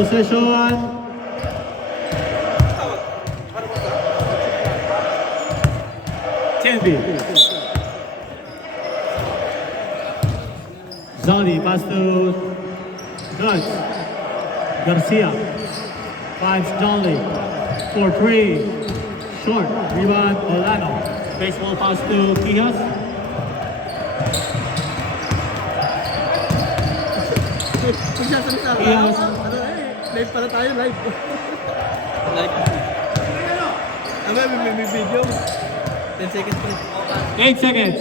possession. Tenby. Zaldi pass to Nuts. Garcia. Finds Jolly. 4-3. Short. Rebound Olano. Baseball pass to Quijas. Quijas. Live pala tayo, live. Live. May video. 10 seconds pa. 8 seconds.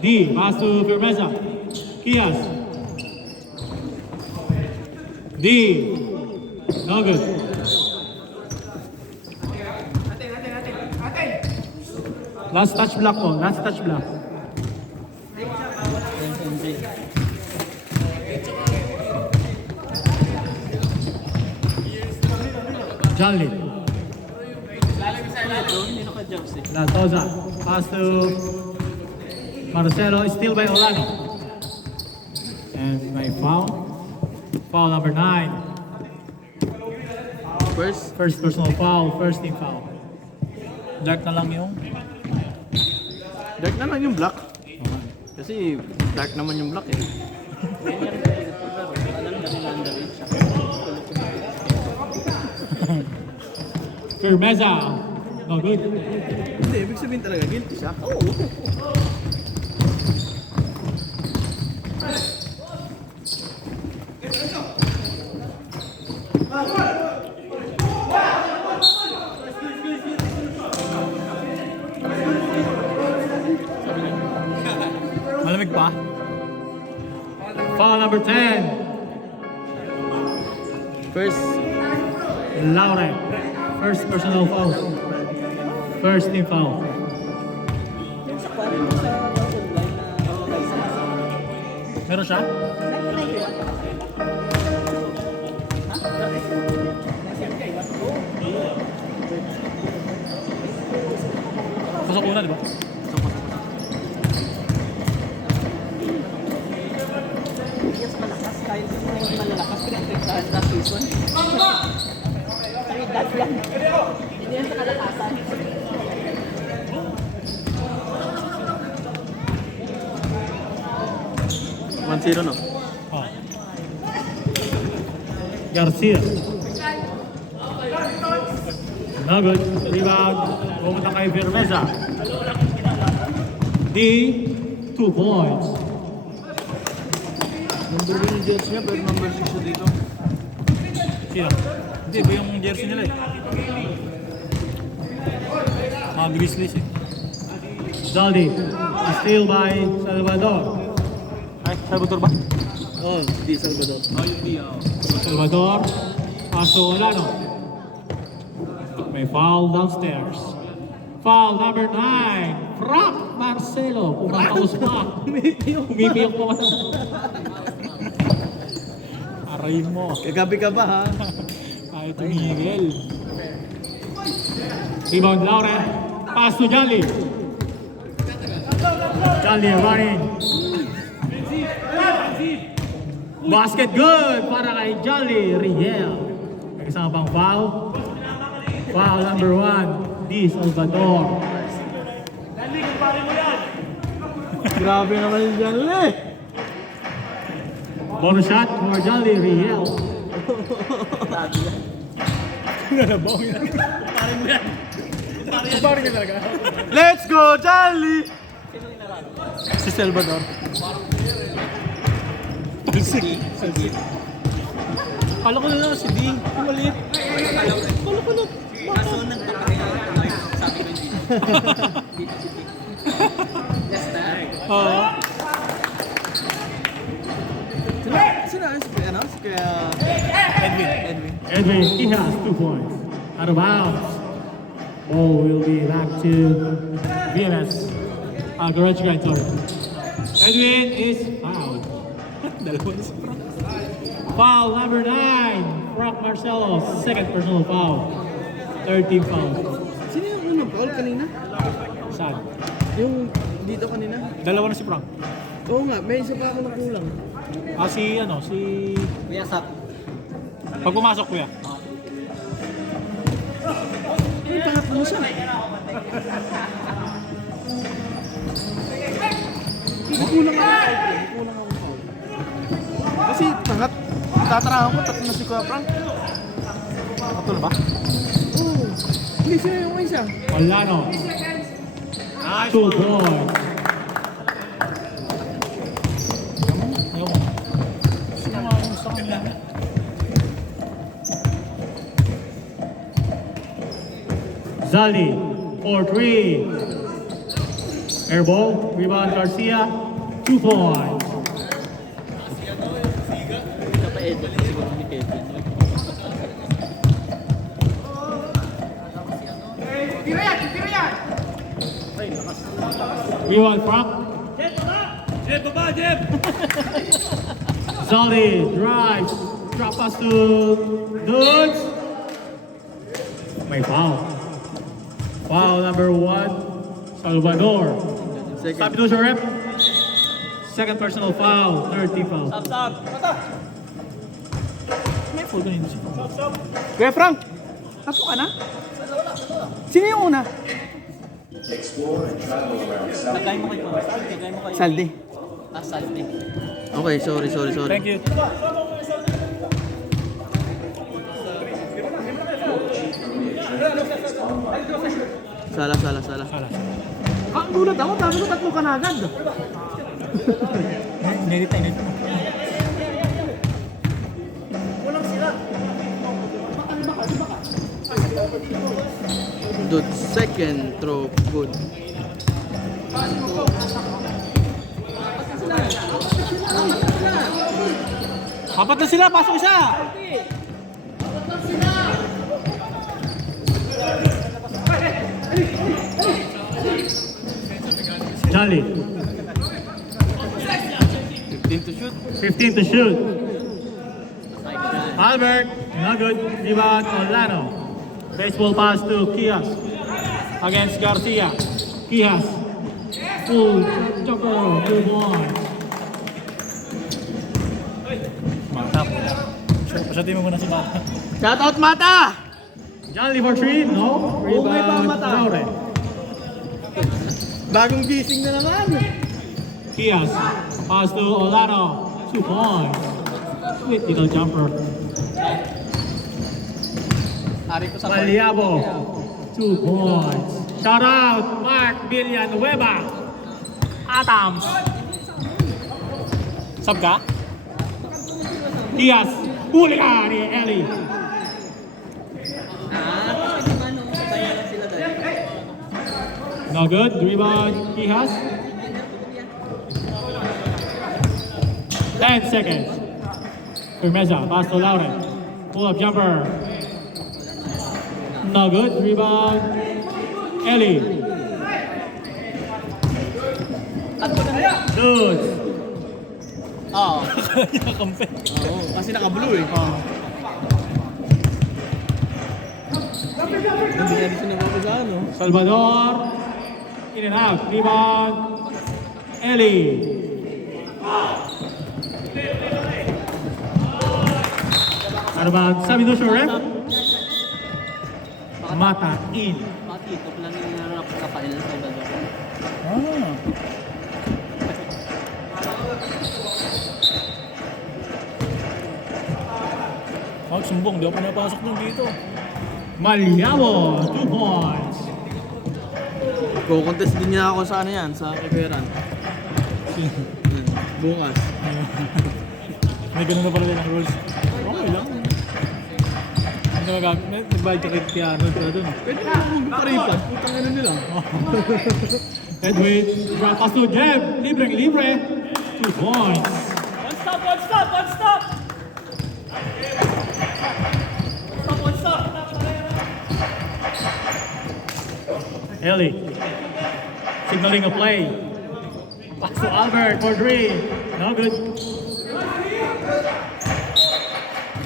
D. Pass to Firmeza. Quijas. D. No good. Last touch block po. Last touch block. Jolly. La Toza. Pass to Marcelo. Still by Olano. And by foul. Foul number 9. First personal foul. First team foul. Dark na lang yung... Dark na lang yung black. Kasi dark naman yung black eh. Firmeza. No good. Hindi, ibig sabihin talaga, guilty siya. Oo. Malamig pa. Foul number 10. First, Laure. First personal foul. First team foul. Meron siya? Pasok una, di ba? Kahit hindi malalakas, pinagpagtahan na season. Kahit that lang. Hindi yan sa kalakasan. no? Oh. Garcia. No good. Rebound. Pumunta kay Firmeza. D. 2 points. Number 1 yung Jets niya, pero number 6 siya dito. Sino? Hindi, iba yung jersey nila eh. Mga Grizzlies eh. Zaldi. Steal by Salvador. Ay, Salvador ba? Oo, di Salvador. Salvador. Paso Olano. May foul downstairs. Foul number 9. Frank Marcelo. Pumataos pa. Umipiyok pa man. Aray mo. Kagabi ka ba ha? Ay, tumigil. Rebound Laure. Pass to Jolly. Jolly running. Basket good para kay Jolly Riel. May kasama pang foul. Foul number 1. D. Salvador. Grabe naman yung Janle. Bonus shot for Jolly Riel. Let's go, Janle! Si Salvador. Kala ko na lang si D. Ang maliit. Kala ko na. Kaso nagpapakita sabi ko hindi. Yes, na. Oo. Sino? Ano? Kaya... Edwin. Edwin, he has 2 points. Out of bounds. Ball will be back to VMS. Garage guy, sorry. Edwin is fouled. Dalawa na si Frank. Foul number 9. Frank Marcelo, second personal foul. Third team foul. Sino yung unang foul kanina? Saan? Yung dito kanina? Dalawa na si Frank. Oo nga, may isa pa ako na kulang. Ah, si ano, si... Kuya Sap. Pag pumasok kuya. Kahapon mo siya. Kulang ako. Kasi tangat, tatarahan ko, tatlo na si Kuya Frank. Ito na ba? Oo. Hindi siya yung isa. Olano. 2 points. Zali for 3. Airball. Rebound Garcia. 2 points. Napa-edit siguro ni Kevin. Rebound Frank. Jeb, baba, Jeb! Zali drives. Drop pass to Dudes. May foul. Foul number 1. Salvador. Second. Substitution rep. Second personal foul. Third team foul. May full ganun siya. Kuya Frank, tapo ka na? Sino yung una? Tagay mo kayo. Tagay mo kayo. Saldi. Salty. Okay, sorry. Thank you. Sala. Ang gulat ako, sabi ko tatlo ka na agad. Inedit na. Dude, second throw, good. Apat na sila, pasok isa! Jolly. 15 to shoot. 15 to shoot. Albert. Not good. Rebound Orlano. Baseball pass to Kias. Against Garcia. Kias. Full jumper. 2 points. Mata po. Pasatin mo muna si Mata. Shout out Mata! Jolly for 3. No. Oo, may Rebound pamata. Laure. Bagong gising na naman. Kias. Pass to Orlano. 2 points. Critical jumper. Ari ko sa Maliabo. 2 points. Shout out Mark Villanueva. Adams. Sab ka? Kias. Huli ka ni Ellie. No good. Rebound. Kias. 10 seconds. Firmeza. Pass to Laure. Pull up jumper. No good. Rebound. Ellie. Dudes. Oo. Kampe. Oo, kasi naka-blue eh. Hindi na siya nagpapisa, no? Salvador. In and out. Rebound. Ellie. Ano ba? Sabi doon siya, ref? Mata in. Pati ito pala ni Rafael Salvador. Ah. Sumbong, di ako pinapasok nun dito. Malyabo. 2 points. Ko-contest din niya ako sa ano yan, sa Kiberan. Bukas. May ganun na pala din ang rules. Okay lang. Ano magagawin? Nagbayad ka kay Arnold pala dun. Pwede na akong paripa. Putang ano nila. Edwin. Drop pass to Jeb. Libre. 2 points. One stop! Ellie. Signaling a play. Pass to Albert for 3. No good.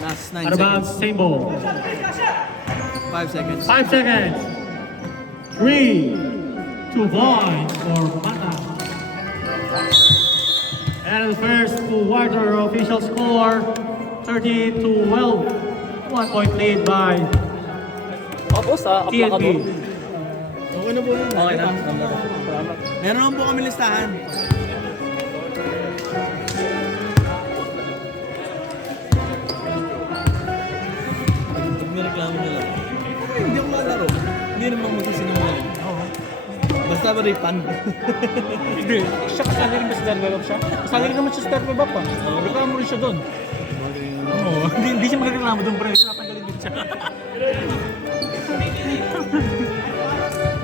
Last 9 Out of bounds. seconds. Same ball. 5 seconds. 5 seconds. 3. 2 points for Mata. And the first quarter official score 30-12. 1 point lead by Tapos sa TNT. Okay na po yun. Okay na. Salamat. Meron naman po kami listahan. Pag may reklamo nyo lang. Okay, hindi ako lalaro. Hindi naman magsisinungaling. Oo. Basta ba refund? Hindi. Siya kasali rin ba sa develop siya? Kasali rin naman siya sa develop pa. Reklamo rin siya doon. Oo. Hindi siya magreklamo doon, pero tatanggalin din siya.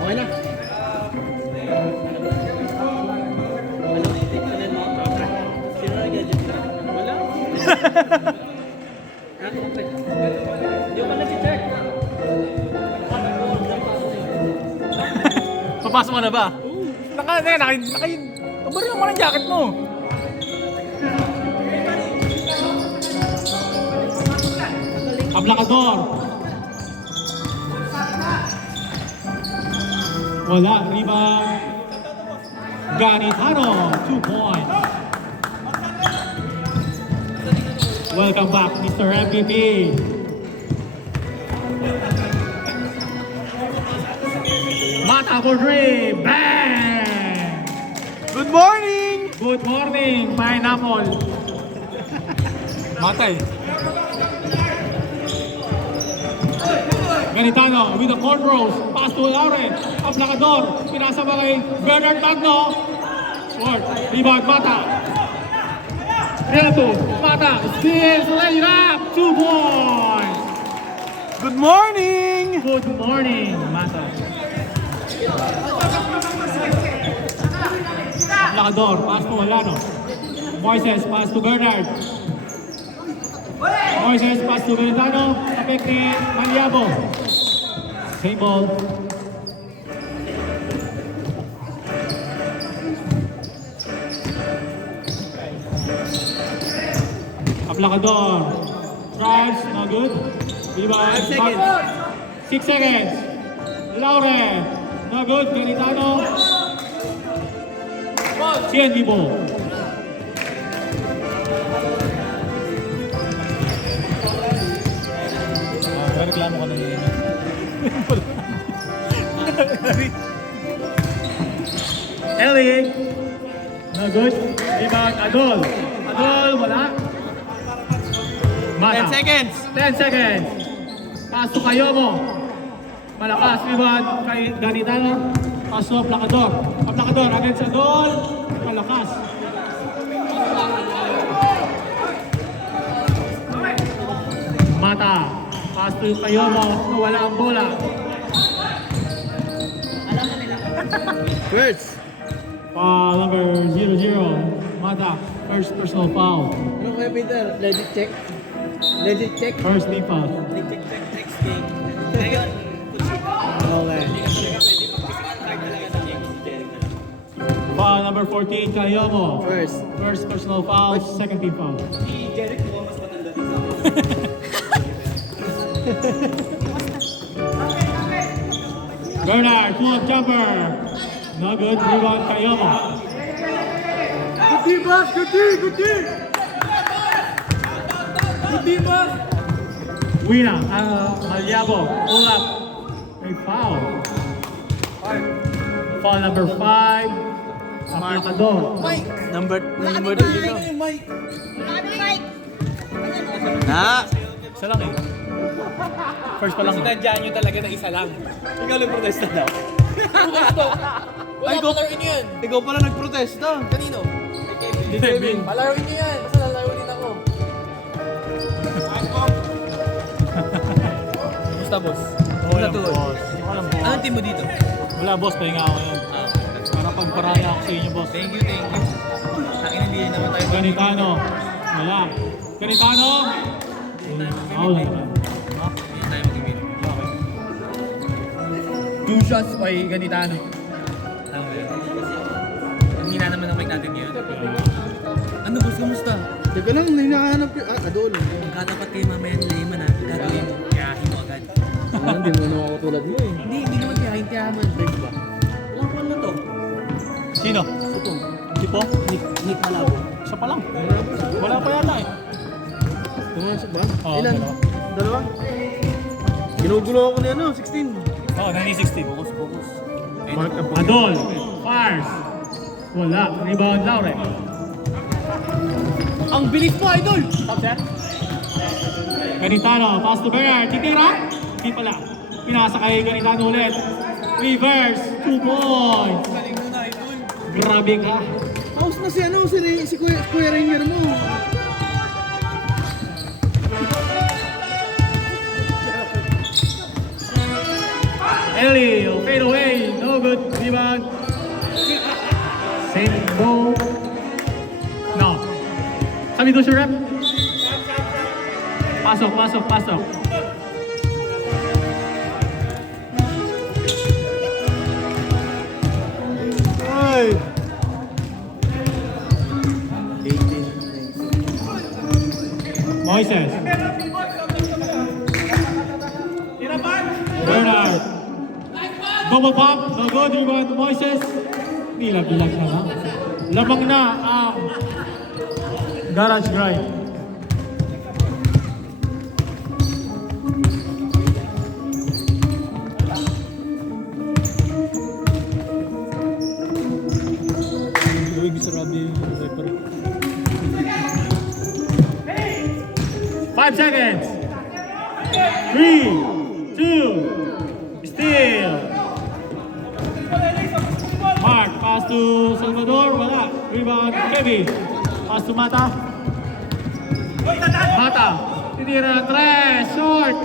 Okay na. Papasok ka na ba? Kabaril mo ng jacket mo. Ablakador. Wala. Rebound. Ganitano. 2 points. Welcome back, Mr. MVP. Mata for three. Bang! Good morning! Good morning, Pineapple. Matay. Ganitano with the cornrows. Pass to Laure. Ablakador. Pinasa ba kay Bernard Magno. Short. Rebound, Mata. Reto. Mata. Steals. Lay it up. 2 points. Good morning! Good morning, Mata. Ablakador. Pass to Olano. Moises. Pass to Bernard. Moises. Pass to Ganitano. Kapek ni Maliabo. Same ball. Ablakador. Drives, no good. Rebound. 5 seconds. 6 seconds. Laure. No good. Ganitano. TNT ball. May reklamo ka na yun. Ellie. No good. Rebound. Adol. Adol, wala. Mata. 10 seconds. 10 seconds. Pass to Kayomo. Malakas. Rebound kay Ganitano. Pass to Ablakador. Ablakador against Adol. Malakas. Mata. Pass to Kayomo. Wala ang bola. First. Foul number 00. Mata. First personal foul. Ano kaya Peter? Legit check? Legit check? First team foul. Okay. Foul number 14. Kayomo. First. First personal foul. Second team foul. Bernard, pull-up jumper. No good. Rebound, Kayomo. Good team, boss! Good team! Good team! Good team, boss! Wina, Maliabo, pull-up. May foul. Foul number 5. Ablakador. Number 2 dito. Na! Isa lang eh. First pa lang. Sinadya nyo talaga na isa lang. Ikaw nag-protesta daw. Wala palaruin nyo yan. Ikaw pala nag-protesta. Kanino? Hindi, Kevin. Palaruin nyo yan. Basta lalaruin ako. Basta boss. Oo lang, boss. Hindi ko alam, boss. Anong team mo dito? Wala, boss. Pahinga ako ngayon. Para pagparaya ako sa inyo, boss. Thank you, thank you. Akin hindi naman tayo. Ganitano. Wala. Ganitano. Foul naman. Hindi tayo mag-ibig. 2 shots by Ganitano. Tama yun. Ang hina naman ang mic natin ngayon. Ano boss, kamusta? Teka lang, hinahanap yung... Adol. Magkatapat kayo mamaya ng layman ha. Gagawin mo. Yahin mo agad. Hindi mo naman ako tulad mo eh. Hindi naman yahin. Kaya mo break ba? Walang kwan na to. Sino? Ito. Tipo? Nick Malabo. Isa pa lang. Wala pa yata eh. Pumasok ba? Oo, Ilan? dalawa. Dalawa. Ginugulo ako ni ano, 16. Oh, 1916. Focus. Mark up. Adol. Fires. Wala. Rebound, Laure. Ang bilis mo, idol! Top set. Ganitano. Pass to Bernard. Titira. Hindi pala. Pinasa kay Ganitano ulit. Reverse. 2 points. Galing mo na, idol. Grabe ka. House na si ano, si Kuya Rainier mo. Ellie. Fade away. No good. Rebound. Same ball. No. Substitution rep. Pasok. Ay! 18. Moises. Bernard. Double pump. No good. Rebound to Moises. Bilag na lang. Lamang na ang garage grind. Luwig sarado yung refer. 5 seconds. 3, 2, steal. Mark, pass to Salvador, wala. Rebound, Kevin. Pass to Mata. Mata, titira, 3, short.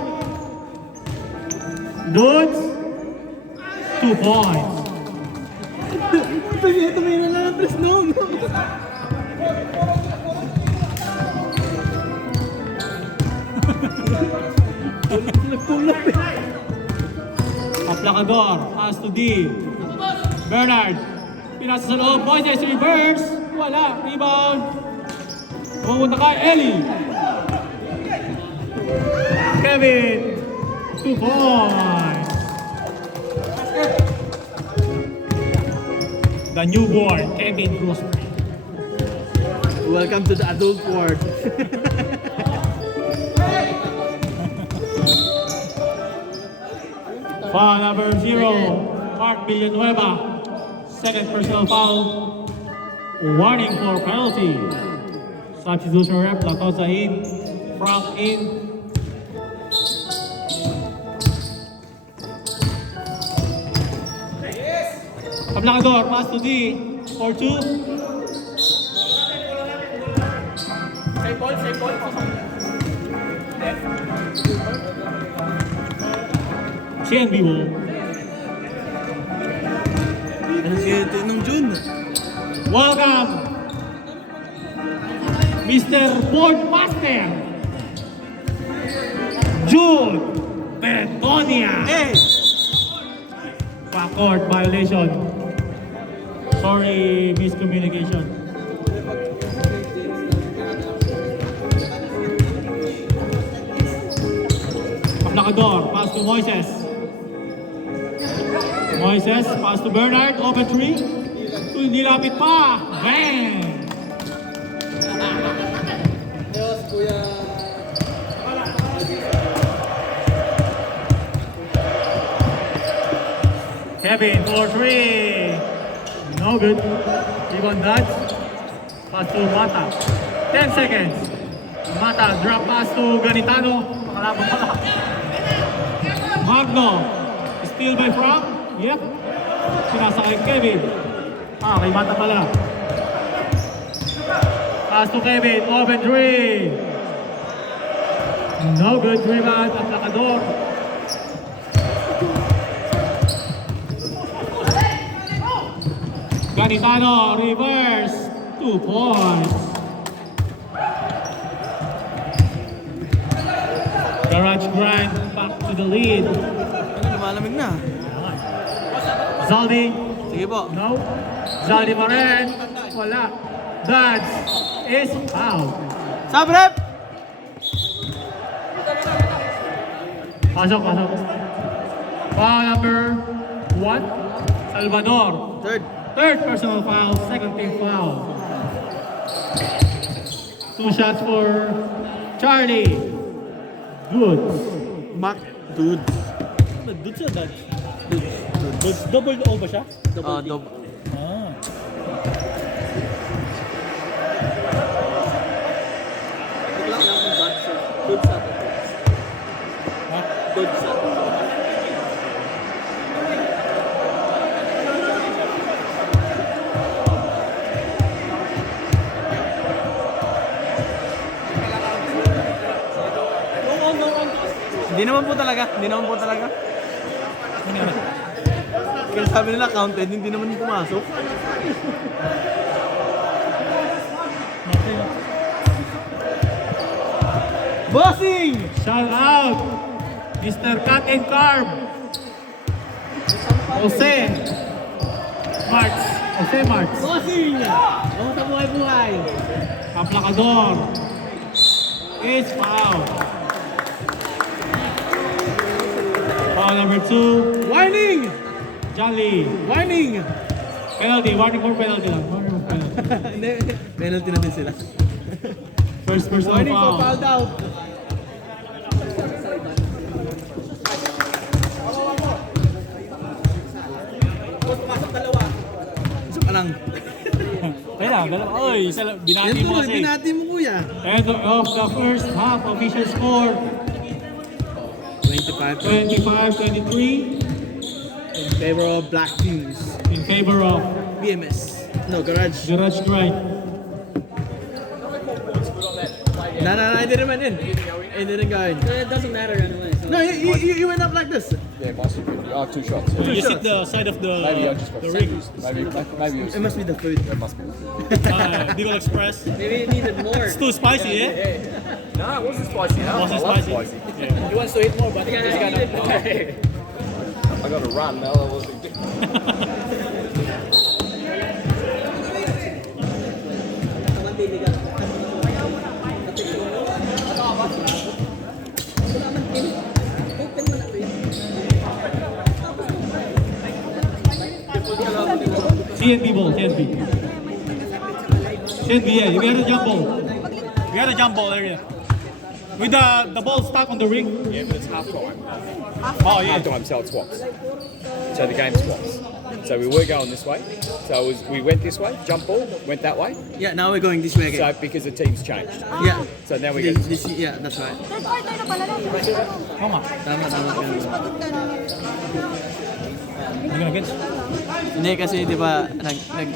Dudes, 2 points. Tumingin na lang ang tres noon. Nagpulap eh. Aplacador, pass to D. Bernard, pinasa sa loob, Moises, reverse. Wala, rebound. Pumunta kay Ellie. Kevin, 2 points. The newborn, Kevin Grossman. Welcome to the adult world. Foul number 0, Mark Villanueva. Second personal foul. Warning for penalty. Substitution rep, Latosa in. Frank in. Ablacador, pass to D. For 2. CNB Wall. Ano si Tinong Jun? Welcome, Mr. Boardmaster, Jude Bertonia. Hey! Backcourt violation. Sorry, miscommunication. Ablacador, pass to Moises. Moises, pass to Bernard, open 3. Hindi lapit pa. Bang! Kevin for 3. No good. Rebound dodge. Pass to Mata. 10 seconds. Mata, drop pass to Ganitano. Makalaban pala. Magno. Steal by Frank. Yep. Pinasa kay Kevin. Kay Mata pala. Pass to Kevin. Open 3. No good. Rebound. Aplacador. Ganitano, reverse, 2 points. Garage grind, back to the lead. Ano, lumalamig na. Zaldi, Sige po. no. Zaldi pa rin, wala. Dodge is out. Sabrep! Pasok. Foul number 1, Salvador. Third personal foul, second team foul. 2 shots for Charlie. Good. Mac Dude. Dudes o Duds? Dudes. Double O ba siya? Double. Ah. Wala lang kung bad sir. Good sa atin. Ha? Good sa atin. Hindi naman po talaga. Kaya sabi nila counted, hindi naman pumasok. Bossing! Shout out, Mr. Cut and Carb. Jose Marks. Jose Marks. Bossing! Oh, sa buhay-buhay. Aplacador. It's foul. Foul number 2. Warning! Jolly. Warning! Penalty. Warning for penalty lang. Warning for penalty. Hindi. Penalty na din sila. First personal Warning for foul. fouled out. Isa pa lang. Kaya lang, dalawa. Oy, binati Yan mo tuloy, kasi. binati mo kuya. End of the first half. Official score 25 25-23 in favor of black teams. in favor of BMS. No, garage. Garage Grind. No, I didn't went in. It didn't go in. It doesn't matter anyway. So. No, you went up like this. Yeah, must have been. 2 shots. So you sit the side of Maybe I just got the ring. Maybe it was. It must be the food. It must be. Beagle Express. Maybe it needed more. It's too spicy, eh? No, it wasn't spicy enough. Wasn't I love spicy? spicy. Yeah. He wants to eat more, but he needed more. I got to run now. I wasn't. CNB ball. CNB. CNB, yeah. You got a jump ball. We got a jump ball area. With the ball stuck on the ring. Yeah, but it's half time. Oh, yeah. Half time, so it swaps. So the game swaps. So we were going this way. So we went this way. Jump ball went that way. Yeah, now we're going this way again. So because the team's changed. Yeah. So now we go. Yeah, that's right. Third quarter na pala lang. Oo nga. Tama. Pagod ka na. Hindi ko na-gets. Hindi kasi di ba time.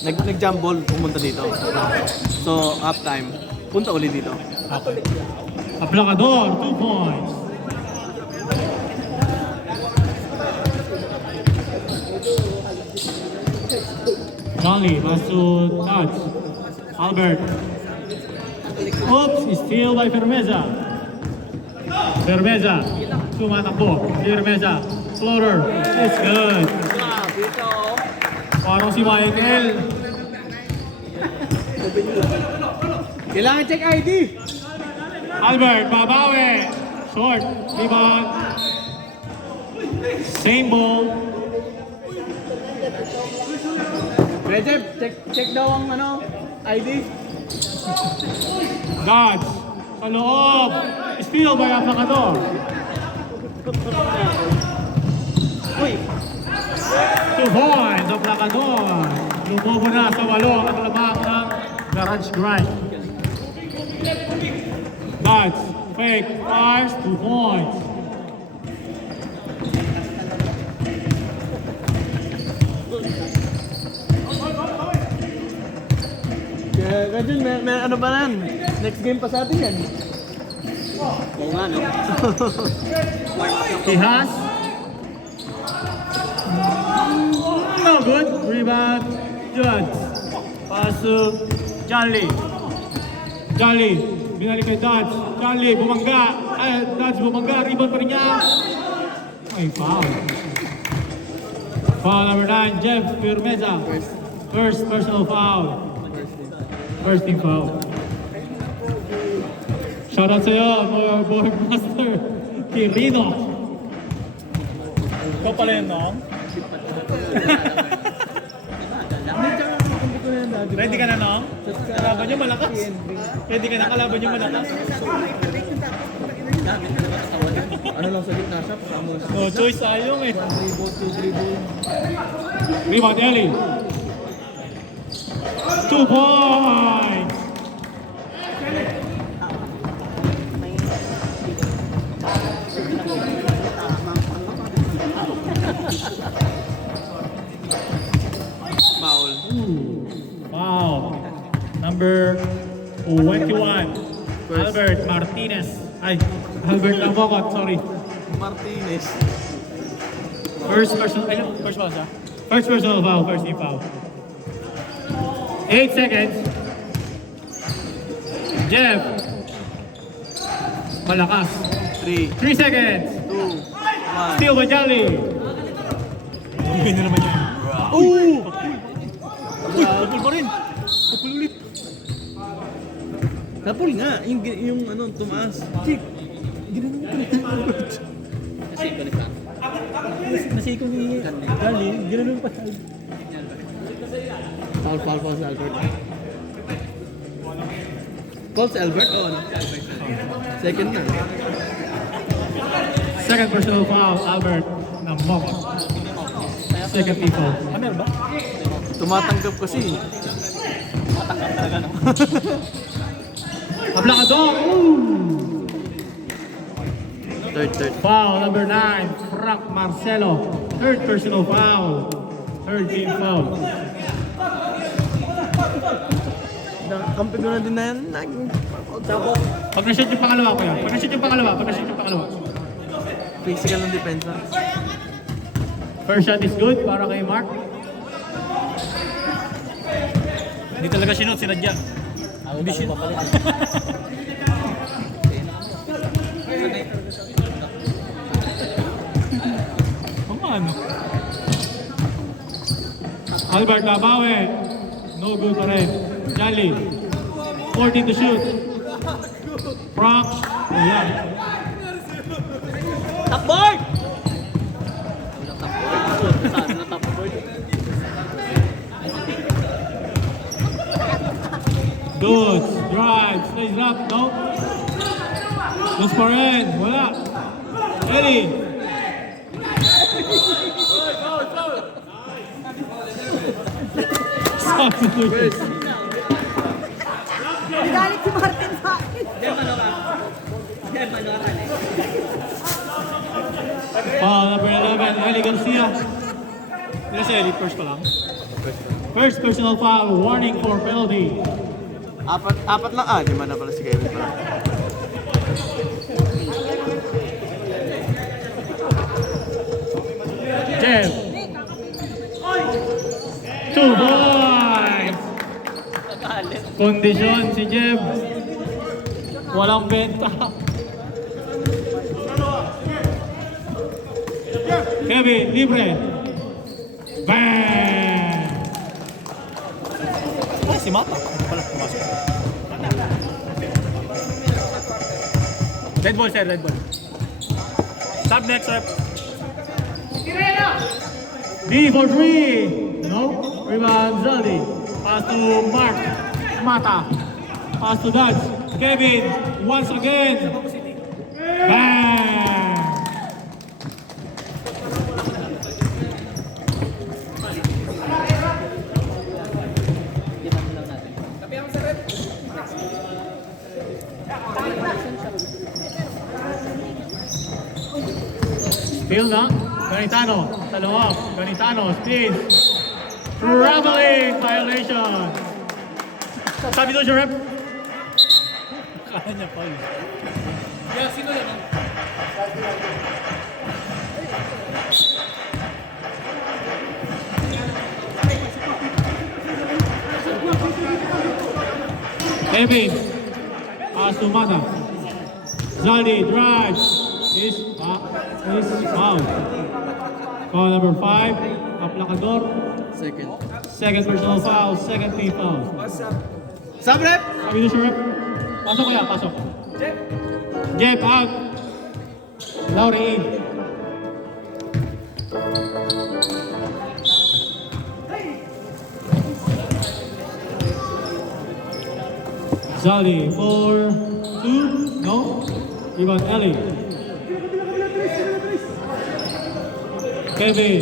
Nag-jump ball pumunta dito. So, half time. Punta ulit dito. Okay. Aplacador, 2 points. Johnny, Masud, touch. Albert. Oops, steal by Fermeza. Fermeza, tumatakbo. Fermeza, floater. It's good. Parang si Michael. Kailangan check ID! Albert, babawi. Short, rebound. Same ball. Recep, check daw ang ID. Dodge. Sa loob. Steal by Aplacador. Uy! 2 points, Aplacador. Lumobo na sa 8 ang labang ng Garage Grind. Dodge. Fake. Fires. 2 points. Kaya Jun, may ano ba nan? Next game pa sa atin yan. Oo nga, no? He has. No good. Rebound. Judge. Pass to Charlie. Charlie. Binalik kay Dodge. Charlie, bumangga. Ay, Dodge bumangga. Rebound pa rin niya. Ay, foul. Foul number 9, Jeff Firmeza. First personal foul. First team foul. Shoutout sa'yo, mga board master. Kirino. Ikaw pala yun, no? Hindi, tsaka hindi ko na Ready ka na, no? Kalaban nyo malakas. Ready ka na, kalaban nyo malakas. Ano lang sa gitna siya? Ramos. No choice, sayong eh. 1 dribble, 2 dribble. Rebound Ellie. 2 points. Foul. Wow. Number 21. Albert Martinez. Ay, Albert Lamocot, sorry. Martinez. First personal, First ball siya. first personal foul, first team foul. 8 seconds. Jeff. Malakas. 3, 3 seconds. 2, 1. Steal by Jolly. Hindi na naman yan. Ooh! Kapul pa rin. Kapul ulit. Kapul nga. Yung ano, tumaas. Chick. Ginanong ko na. Nasiko ni Gali. Ginanong pa tayo. Foul si Albert. Call si Albert? Oo, ano? Second na. Second personal foul, Albert Lamocot. Second team foul. Amer ba? Tumatanggap kasi. Ablacador. Ooh. Third. Foul number 9, Frank Marcelo. Third personal foul. Third team foul. Kampi ko na din na yan. Pag na-shoot yung pangalawa ko yan. Pag na-shoot yung pangalawa. Physical ng depensa. First shot is good para kay Mark. Hindi talaga sinot, sinadya. Hindi sinot. Ano? Albert Labawe. No good pa rin. Jolly. 14 to shoot. Frank. Ayan. Top board! Dudes. Drive. Stays up. No. Looks for end. Wala. Eddie. Substitution. Nagalit si Martin sa akin. Foul number 11, Eli Garcia. Hindi sa elite first pa lang. First personal foul, warning for penalty. Apat lang. Di man na pala si Kevin pala. Jeff. 2 points. Kondisyon si Jeff. Walang benta. Kevin, libre. Bang! Ah, si Mata. Ano pala, pumasok. Red ball, sir, red ball. Stop next, rep. B for 3. No. Rebound, Zaldi. Pass to Mark. Mata. Pass to Dodge. Kevin, once again. Bang! Still na. Ganitano. Sa loob. Ganitano. Speed. Traveling violation. Sabi doon siya, rep. Kaya niya pa yun. Kevin. Asumata. Zaldi drives. Is foul. Foul number 5. Aplacador. Second. Second personal foul. Second team foul. Sub rep! Sabi doon siya, rep. Pasok kaya, pasok. Jeff out. Laurie in. Zali for 2. No. Rebound Ellie. Kevin.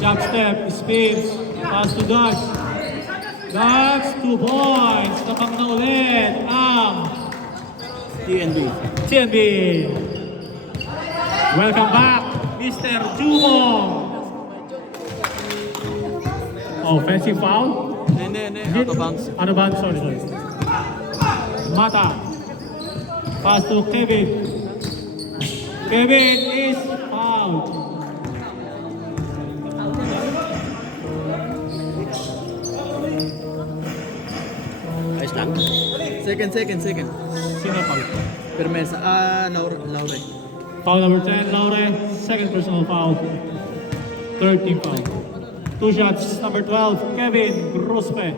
Jump step. Spins. Pass to Dodge. Dodge. 2 points. Kapag na ulit ang TNB. Welcome back, Mr. Jumong. Offensive foul. Hindi, out of bounds. Out of bounds, sorry. Mata. Pass to Kevin. Kevin is fouled. Ayos lang. Second. Sino foul? Permesa. Laure. Foul number 10, Laure. Second personal foul. Third team foul. 2 shots, number 12, Kevin Grospe.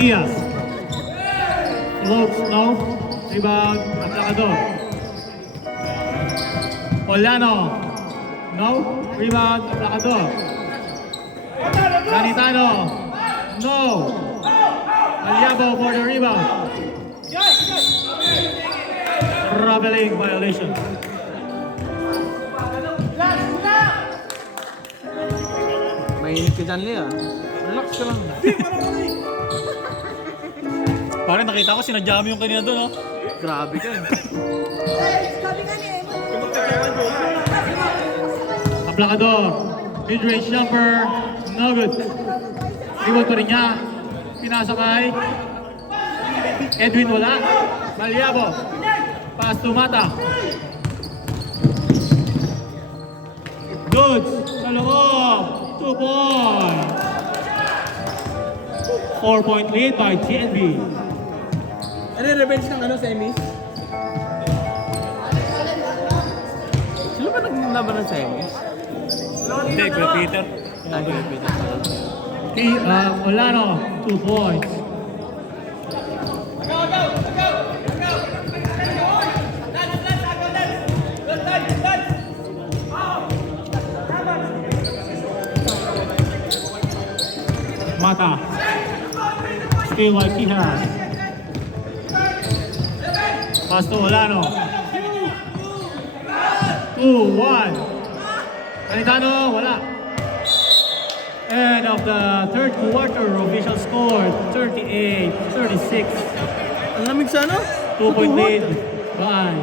Diaz. Floats, no. Rebound, Atlacador. Polano. No. Rebound, Atlacador. Danitano. No. Aliabo for the rebound. Traveling violation. Mainit ka dyan, Lea. Relax ka lang. Parang nakita ko sinadya mo yung kanina doon, oh. Grabe ka. Sabi nga ni Emma. Aplacador. Mid-range jumper. No good. Rebound pa rin niya. Pinasakay. Edwin wala. Maliabo. Pass to Mata. Good. Sa loob. 2 points. 4-point lead by TNB. Ano yung revenge ng semis? Sino ba naglaban ng semis? Hindi, Kuya Peter. Olano, 2 points. Mata. Still like he has. Pass to Olano. 2-1. Danitano, wala. End of the third quarter, official score 38-36. Ang lamig sa ano? 2-point lead by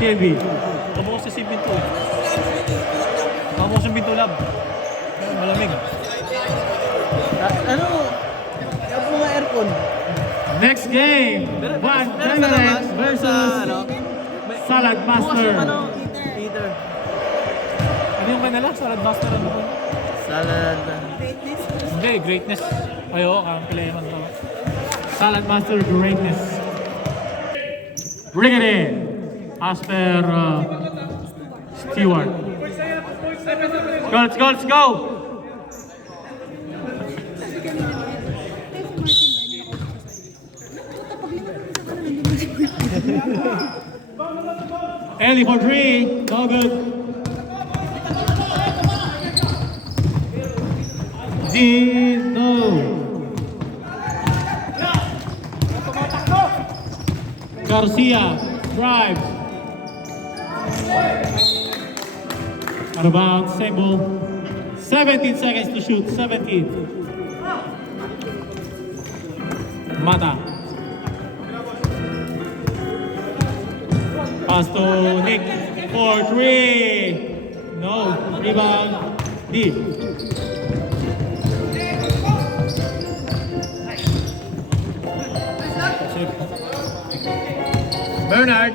CNB. Tama ko sa si Binto, eh. Tama ko sa Binto Lab. Malamig. Ano? Yung mga aircon. Next game, Van Clemens versus Salad Master. Peter. Ano yung kanila? Salad Master, ano po? Salad. Hindi, greatness. Ayo, kaya man to. Salad Master Greatness. Bring it in, as per Stewart. Let's go! Ellie for 3, no good. No. Garcia drives. Out of bounds, same ball. 17 seconds to shoot, 17. Mata. Pass to Nick for 3. No, rebound, D. Bernard.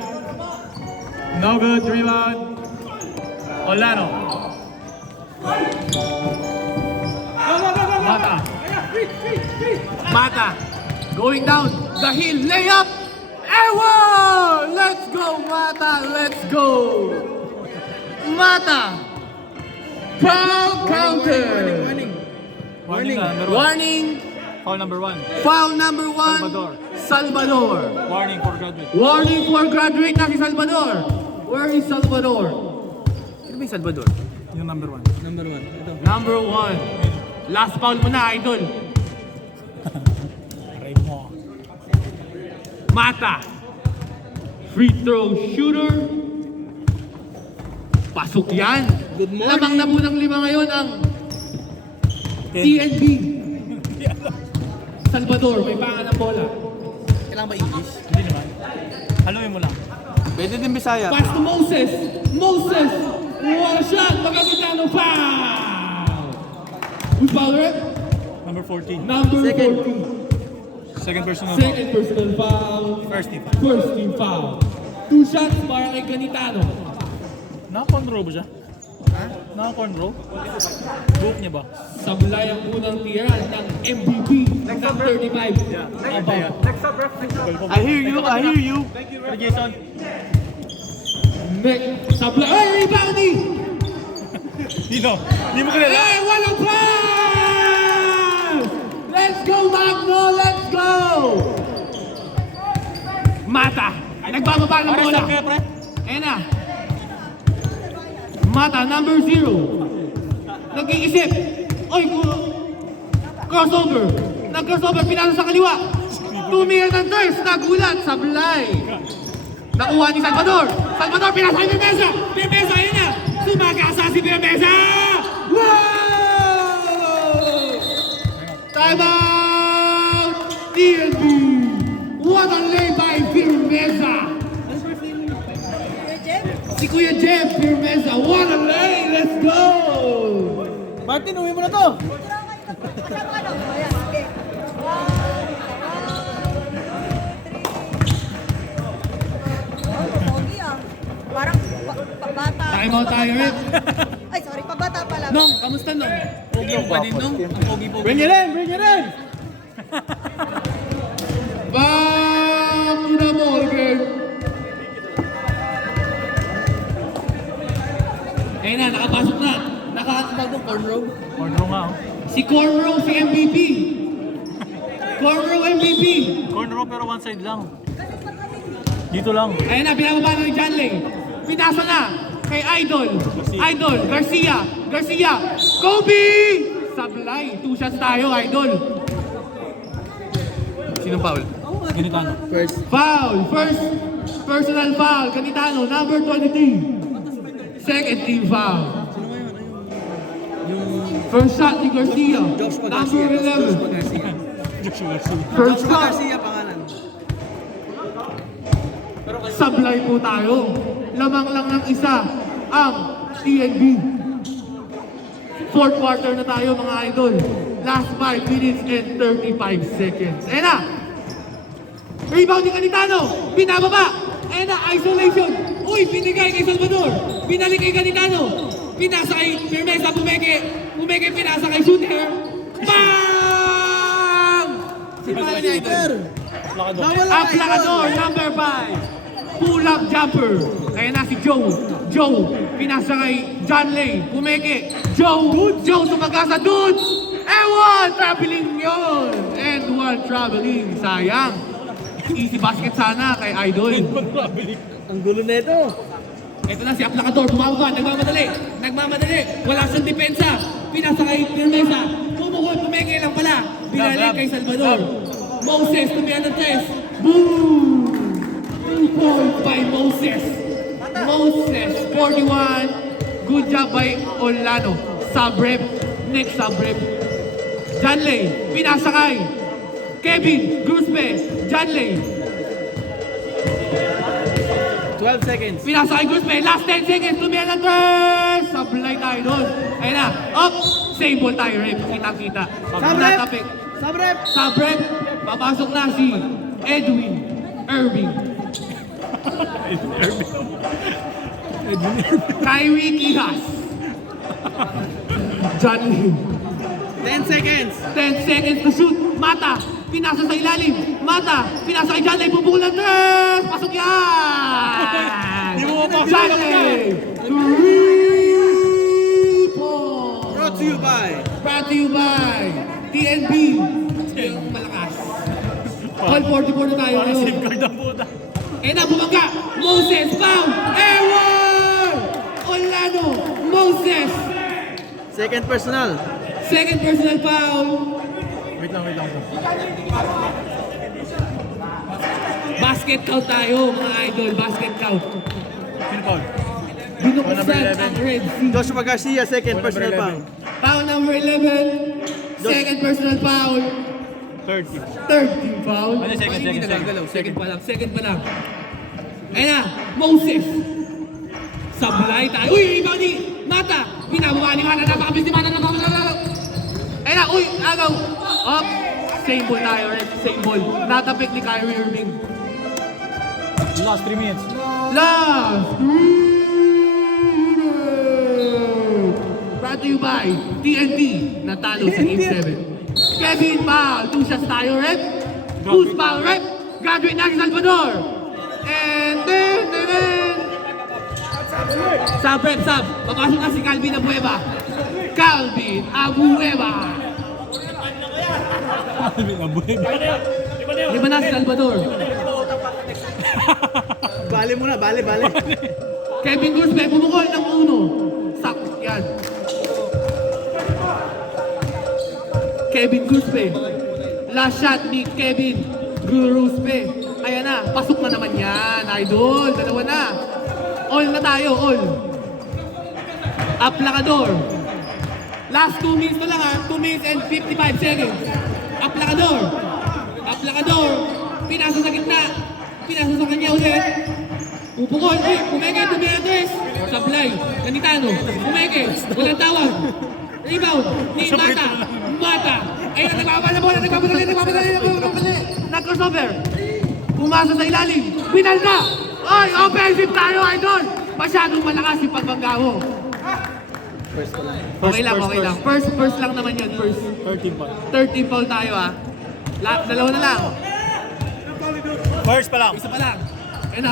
No good, rebound. Olano. Mata. Going down. The hill. Layup. Ewan! Let's go, Mata. Let's go. Mata. Foul counter. Warning na, number 1. Warning! Foul number 1. Foul number 1. Salvador. Salvador. Warning for graduate. Warning for graduate na si Salvador. Where is Salvador? Sino ba yung Salvador? Yung number 1. Number 1. Ito. Number 1. Last foul mo na, idol. Aray mo. Mata. Free throw shooter. Pasok yan. Good morning. Lamang na po ng 5 ngayon ang TNB. Salvador, may panga ng bola. Kailangan ba English? Hindi naman. Haluin mo lang. Pwede din Bisaya. Pass to Moses. Moses. What a shot. Magkakita foul. Who's foul, Rep? Number 14. Number Second. 14. Second personal Second personal foul. First team. First team foul. 2 shots para kay Ganitano. Naka-cornrow ba siya? Ha? Naka-cornrow? Buhok niya ba? Sablay ang unang tiran ng MVP ng 35. Above. I hear you, I hear you. Thank you, Jason. Sablay. Ay, rebounding! Dino, hindi mo kilala. Hey, walang foul! Let's go, Magno! Let's go! Mata. Nagbababa ng bola. Kaya, pre? Ayan na. Mata, number 0. Nag-iisip. Oy, crossover. Nag-crossover, pinalo sa kaliwa. Tumira ng thirst, nagulat, sablay. Nakuha ni Salvador. Salvador, pinasa ni Pirmeza. Pirmeza, ayan na. Sumakasa si Pirmeza. Wow! Time out! TNB. What a lay by Pirmeza. Si Kuya Jeff Pirmeza, what a lay! Let's go! Martin, uwi mo na to. Pogi ah. Parang bata. Time out tayo, Rep. Ay, sorry, pabata pala. Nong, kamusta Nong? Pogi mo pa din, Nong? Ang pogi-pogi. Bring it in! Bring it in! Back to the ball game. Ayun na, nakapasok na. Nakakatag ng cornrow. Cornrow nga, oh. Si Cornrow, si MVP. Cornrow MVP. Cornrow pero one side lang. Dito lang. Ayun na, pinababa na ni John Lay. Pinasa na kay Idol. Idol, Garcia. Garcia. Kobe! Sablay. 2 shots tayo, Idol. Sinong foul? Ganitano. First. Foul. First personal foul. Ganitano, number 23. Second team foul. First shot ni Garcia. Joshua Number Garcia. 11. Joshua Garcia. First Joshua shot. Garcia pangalan. Sablay po tayo. Lamang lang ng isa ang TNB. Fourth quarter na tayo mga idol. Last 5 minutes and 35 seconds. Ayan na. Rebound ni Ganitano. Binababa. Ayan na. Isolation. Uy, binigay kay Salvador. Binalik kay Ganitano. Pinasa kay Pirmeza. Pumeke. Pumeke pinasa kay Shooter. Bang! Aplacador, number 5. Pull-up jumper. Ayan na si Joe. Joe, pinasa kay John Lay. Pumeke. Joe. Joe sumagasa. Dudes! And one traveling yun. And one traveling. Sayang. Easy basket sana kay Idol. Ang gulo na ito. Ito na si Aplacador. Bumababa. Nagmamadali. Nagmamadali. Wala siyang depensa. Pinasa kay Pirmeza. Pumukot. Pumeke lang pala. Binalik kay Salvador. Moses, tumira ng test. Boom! 2 points by Moses. Moses, 41. Good job by Olano. Sub-rep. Next sub-rep. Janley, pinasa kay Kevin Gruspe. Janley, 12 seconds. pinasa kay Gruspe. Last 10 seconds. Tumira ng test. Sablay tayo doon. Ayun na. Up. Same ball tayo, rep. Kita-kita. Sub-rep. Natapik. Sabrep. Sabrep, papasok na si Edwin Irving. Kyrie Kihas. John Lim. 10 seconds. 10 seconds to shoot. Mata, pinasa sa ilalim. Mata, pinasa kay John Lim. Pupulan tres. Pasok yan. Di mo mapasok John lang Lim. yan. 3 points. Brought to you by Brought to you by TNB. Yung malakas. All 44 na tayo Para ngayon. safeguard ang puta. Eh na, bumangga! Moses, foul! Ewan! Orlando, Moses! Second personal. Second personal foul. Wait lang. Basket count tayo, mga idol. Basket count. Sino foul? Binuksan ang Red Sea. Joshua Garcia, second Number personal 11. foul. Foul number 11. Second personal foul. Third team. Third team foul. Ano, second. Second pa lang. Second pa lang. Ayun na, Moses. Sablay tayo. Uy, rebound ni Mata. Pinababa ni Mata. Napakabilis ni Mata. Ayun na, uy, agaw. Up. Same ball tayo, Red. Same ball. Natapik ni Kyrie Irving. Last 3 minutes. Last. Brought to you by TNT. Natalo sa Game 7. Kevin foul. 2 shots tayo, Red. Who's foul, Red? Graduate na si Salvador. And then. Sub, Red, sub. Papasok na si Calvin Abueva. Calvin Abueva. Di ba na si Salvador? Bale muna, bale. Kevin Guzman, bumukol ng uno. Sak, yan. Kevin Guzman. Last shot ni Kevin Guzman. Ayan na, pasok na naman yan, idol. Dalawa na. All na tayo, all. Aplacador. Last 2 minutes na lang ha. 2 minutes and 55 seconds. Aplacador. Pinasa sa gitna. Pinasa sa kanya ulit. Upukol. Uy, Pumeke to Beatriz. Sablay. Ganitano. Pumeke. Walang tawag. Rebound. Ni Mata. Ayun, nagpapadali. Nag-crossover. Pumasa sa ilalim. Pinalda. Ay, offensive tayo, idol. Masyadong malakas yung pagbangga mo. Okay lang. First lang naman yun. First. 13 pa. 13 foul tayo ah. Dalawa na lang. First pa lang. Isa pa lang. Ayun na,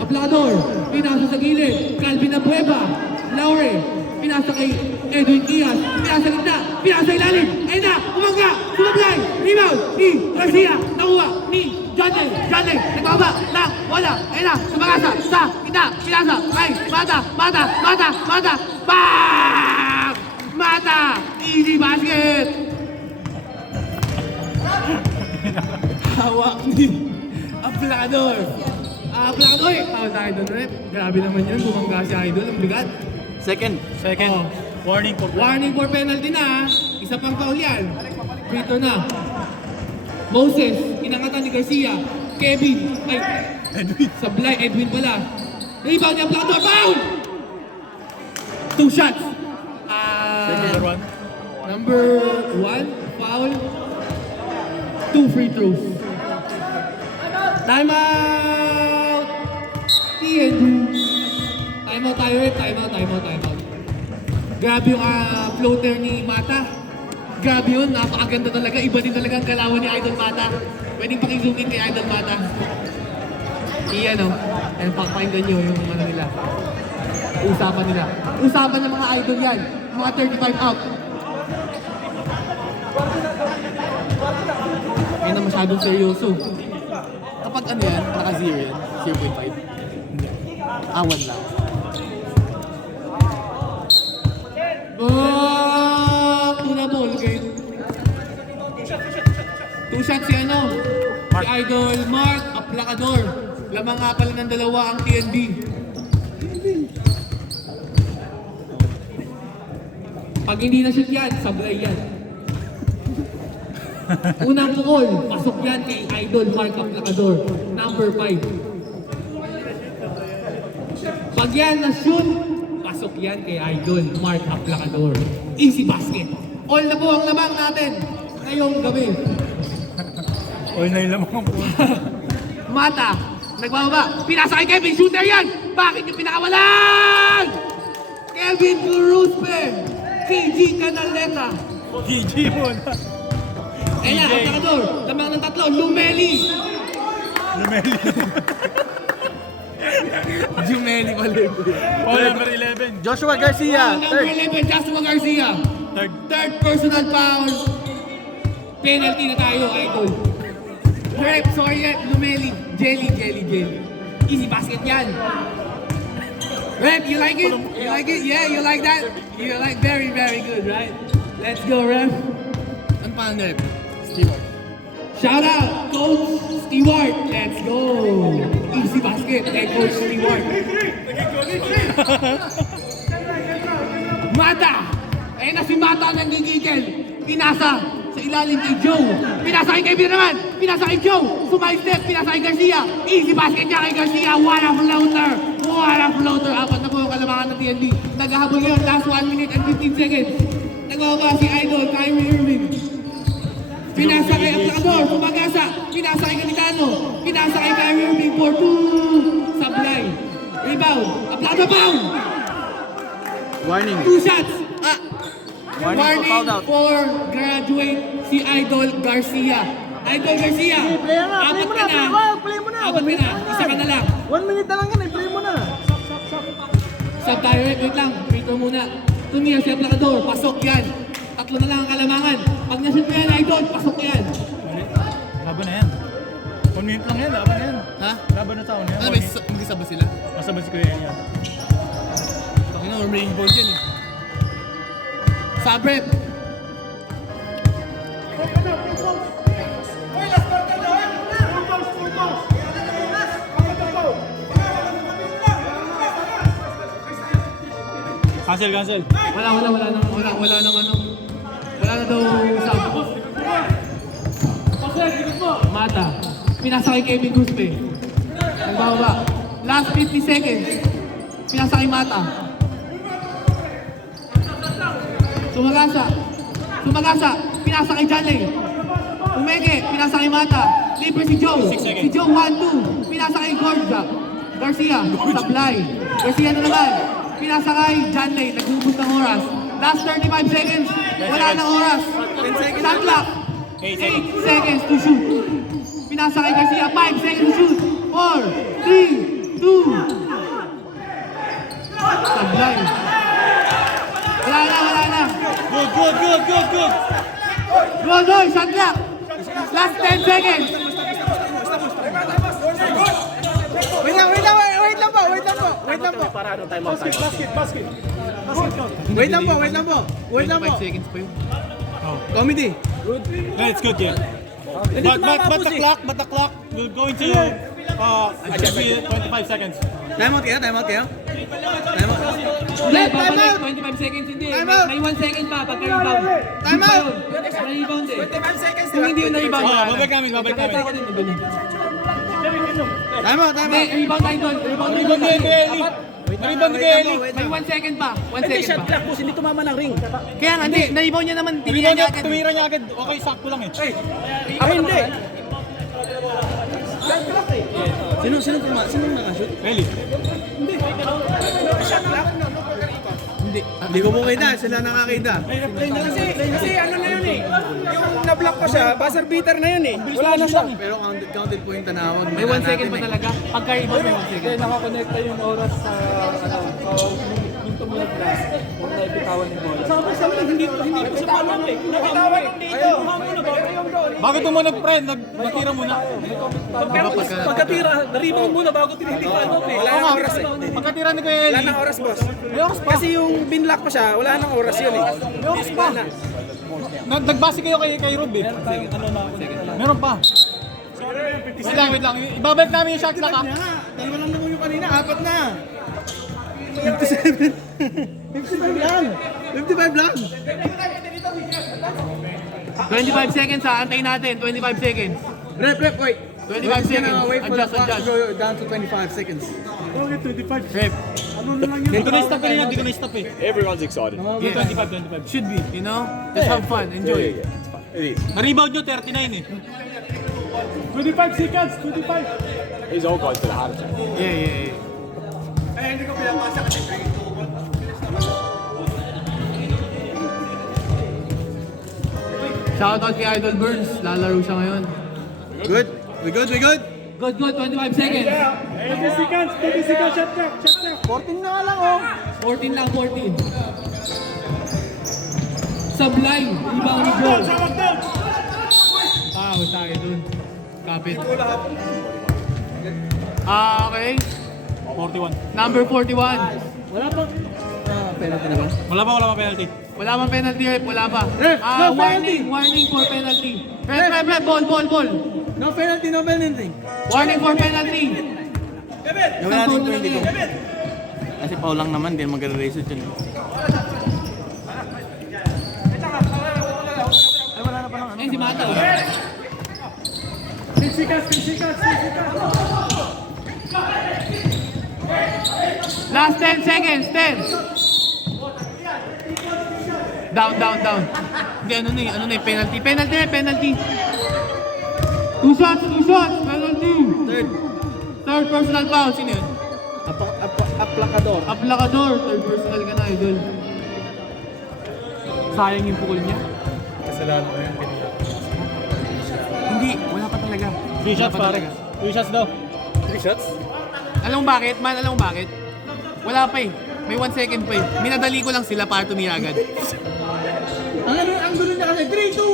Aplacador. Pinasa sa gilid. Calvin Abueva. Laure. Pinasa kay Edwin Diaz. Pinasa gitna. Pinasa ilalim. Ayun na, umangga. Sumablay. Rebound. Ni Garcia. Nakuha. Ni Johnny. Nagbaba. Lang. Wala. Ayun na, sumagasa. Sa gitna. Pinasa. Kay Mata. Bam! Mata. Easy basket. Hawak ni Aplacador. Foul tayo doon, Rep. Grabe naman yun. Bumangga si Idol. Ang bigat. Second. Oh. Warning for penalty na. Isa pang foul yan. Free throw na. Moses. Inangatan ni Garcia. Kevin. Edwin. Sablay. Edwin pala. Rebound ni Aplacador. Foul! 2 shots. Number 1. Foul. 2 free throws. Time out! TNB. Time out tayo eh. Time out. Grabe yung floater ni Mata. Grabe yun. Napakaganda talaga. Iba din talaga ang galawan ni Idol Mata. Pwedeng pakizoom in kay Idol Mata. Iyan o. Ayan, pakinggan nyo yung ano nila. Usapan nila. Usapan ng mga idol yan. Mga 35 out. Kaya na masyadong seryoso. Kapag ano yan, naka-0 yan, 0.5. Awan lang. Back to the ball, okay? 2 shots si ano? Si Idol Mark Aplacador. Lamang nga pala ng dalawa ang TNB. Pag hindi na shoot yan, sablay yan. Unang pukol, pasok yan kay Idol Mark Aplacador, number 5. Pag yan na shoot, pasok yan kay Idol Mark Aplacador. Easy basket. All na po ang lamang natin ngayong gabi. All na yung lamang po. Mata, nagbababa, pinasa kay Kevin, shooter yan! Bakit yung pinakawalan? Kevin Guzpe, KG Canaleta. GG muna. Ayun na, Aplacador, lamang ng tatlo, Lumeli Jumeli pala. All number 11. Joshua Garcia, Number third. 11, Joshua Garcia. Third personal foul. Penalty na tayo, idol. Rep, sorry, Lumeli. Jelly. Easy basket yan. Rep, you like it? You like it? Yeah, you like that? You like very, very good, right? Let's go, Rep. Ano pa ang Rep? Stewart. Shout out, Coach Stewart. Let's go. Easy basket, head Coach Stewart. Mata. Ayun na si Mata nanggigigil. Pinasa sa ilalim kay Joe. Pinasa kay Kevin naman. Pinasa kay Joe. Sumay step. Pinasa kay Garcia. Easy basket niya kay Garcia. What a floater. Apat na po ang kalamangan ng TNT. Naghahabol ngayon. Last 1 minute and 15 seconds. Nagwawala si Idol, Kyrie Irving. Pinasa kay Aplacador. Sumagasa. Pinasa kay Capitano. Pinasa kay Kyrie Irving for 2. Sablay. Rebound. Aplacador foul. Warning. 2 shots. Warning for foul out. For graduate si Idol Garcia. Idol Garcia, apat ka na. Apat ka na. Isa ka na lang. 1 minute na lang yan, play mo na. Sub tayo, wait lang. Wait mo muna. Tumira si Aplacador. Pasok yan. Tatlo na lang ang kalamangan. Pag nashoot mo yan, Idol, pasok yan. Laban na yan. 1 minute lang yan, laban na yan. Ha? Laban na taon yan. Ano ba, mag-isa ba sila? Masabas ko yan yan. Bakit na, remaining ball yan eh. Sabrep. Cancel. Wala na daw sub. Mata. Pinasa kay Kevin Guzpe. Nagbababa. Last 50 seconds. Pinasa kay Mata. Sumagasa. Pinasa kay Janley. Umeke. Pinasa kay Mata. Libre si Joe. Si Joe 1-2. Pinasa kay Garcia. Sablay. Garcia na naman. Pinasa kay Janley. Naghubos ng oras. Last 35 seconds. Wala nang oras. 10 seconds. Shot clock. 8 seconds to shoot. Pinasa kay Garcia. 5 seconds to shoot. 4, 3, 2. Sablay. Wala na. Good. Good, shot clock. Last 10 seconds. Wait lang po. Wait lang po. 5 seconds pa yun. Comedy. Yeah, it's good, yeah. But the clock will go into just 25 seconds. Time out kayo? Hindi, babalik. 25 seconds hindi. May 1 second pa pagka-rebound. Time out! May rebound eh. 25 seconds. Kung hindi yun na-rebound. Babalik namin. Nakita ko din. Time out. May rebound tayo doon. Rebound Rebound ni Kelly. May 1 second pa. 1 second pa. boss, hindi tumama ng ring. Kaya nga, hindi. Na-rebound niya naman. Tinira niya agad. Tumira niya agad. Okay, sakto lang eh. Ako hindi. Sino nakashoot? Kelly. Hindi ko po kita, sila nakakita. Kasi ano na yun eh. Yung na-block pa siya, buzzer beater na yun eh. Wala na siya. Pero counted po yung tanawag. May 1 second pa talaga. Pagka-rebound may 1 second. Nakakonekta yung oras sa yung tumulog na kung naipitawan yung bola. Hindi ko sa palang eh. Napitawan yung dito. Bago tumunog, friend, nagtira muna. Pero pagkatira, na-rebound muna bago tinitipan mo eh. Wala nang oras eh. Pagkatira ni Kelly. Wala nang oras, boss. May oras pa. Kasi yung binlock pa siya, wala nang oras yun eh. May oras pa. Nagbase kayo kay Rob eh. Meron pa. Wait lang. Ibabalik namin yung shot clock ah. Dalawa lang naman yung kanina, 4 na. 57. 55 lang. 55 lang. 25 seconds ha. Antayin natin. 25 seconds. Rep, wait. 25 seconds. Wait for the Adjust. clock to go down to 25 seconds. Rep. Hindi ko na-stop kanina, hindi ko na-stop eh. Everyone's excited. Yeah. 25. Should be, you know? Just have fun. Enjoy. It's fun. It is. Na-rebound nyo, 39 eh. 25 seconds, 25. These old guys got a heart attack. Yeah. Shoutout kay Idol Burns. Lalaro siya ngayon. Good. We good. Good. 25 seconds. 20 seconds, shot clock. 14 lang, 14. Sablay, rebound ni Joel. Foul tayo dun. Kapit. Okay. 41. Number 41. Wala pa. Penalty na ba? Wala pa penalty. Wala bang penalty, Rep? Wala pa. no Warning for penalty. Rep, ball. No penalty. Warning for penalty. Gawin natin 22. Kasi foul lang naman, hindi magre-race yun. Eh, si Mata. Last 10 seconds, 10. Down. Hindi, ano na yung penalty. Two shots, penalty. Third personal foul, sino yun? Aplakador. Aplakador, third personal ka na, idol. Sayang yung pukul niya. Kasalanan ko yan. Hindi, wala pa talaga. 3 shots pare. 3 shots daw. 3 shots? Alam mo bakit? Alam mo bakit? Wala pa eh. May 1 second pa eh. Minadali ko lang sila para tumira agad. Ang gulo niya kasi, 3, 2,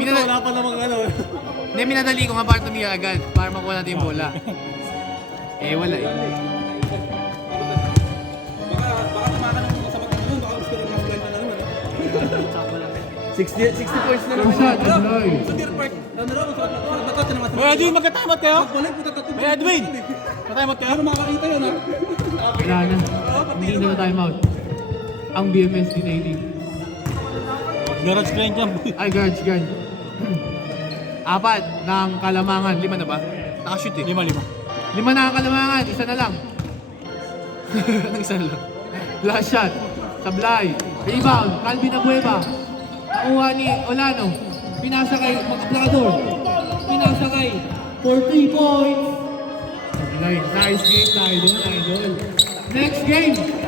1! Wala pa namang ano. Hindi, minadali ko nga para tumira agad. Para makuha natin yung bola. Eh, wala eh. Baka tumatanong mo sa pagkakulong, baka gusto rin mas blind na naman. 60 points na naman. Shot, Abloy. Sa Deer Park, dapat na naman. Kuya Edwin, magkatamot kayo? Balik, puta tatlo. Kuya Edwin! Magkatamot kayo? Ano makakita yun, ha? Wala na. Hindi na timeout. Ang BMS dinating. Garage client yan. Ay, guards. 4 ng Kalamangan. 5 na ba? Nakashoot eh. 5. 5 na ang Kalamangan. Isa na lang. Isa na lang. Last shot. Sablay. Rebound. Calvin Abueva. Nakuha ni Olano. Pinasa kay Aplakador. Pinasa kay for 3 points. Sablay. Nice game tayo doon, idol. Next game.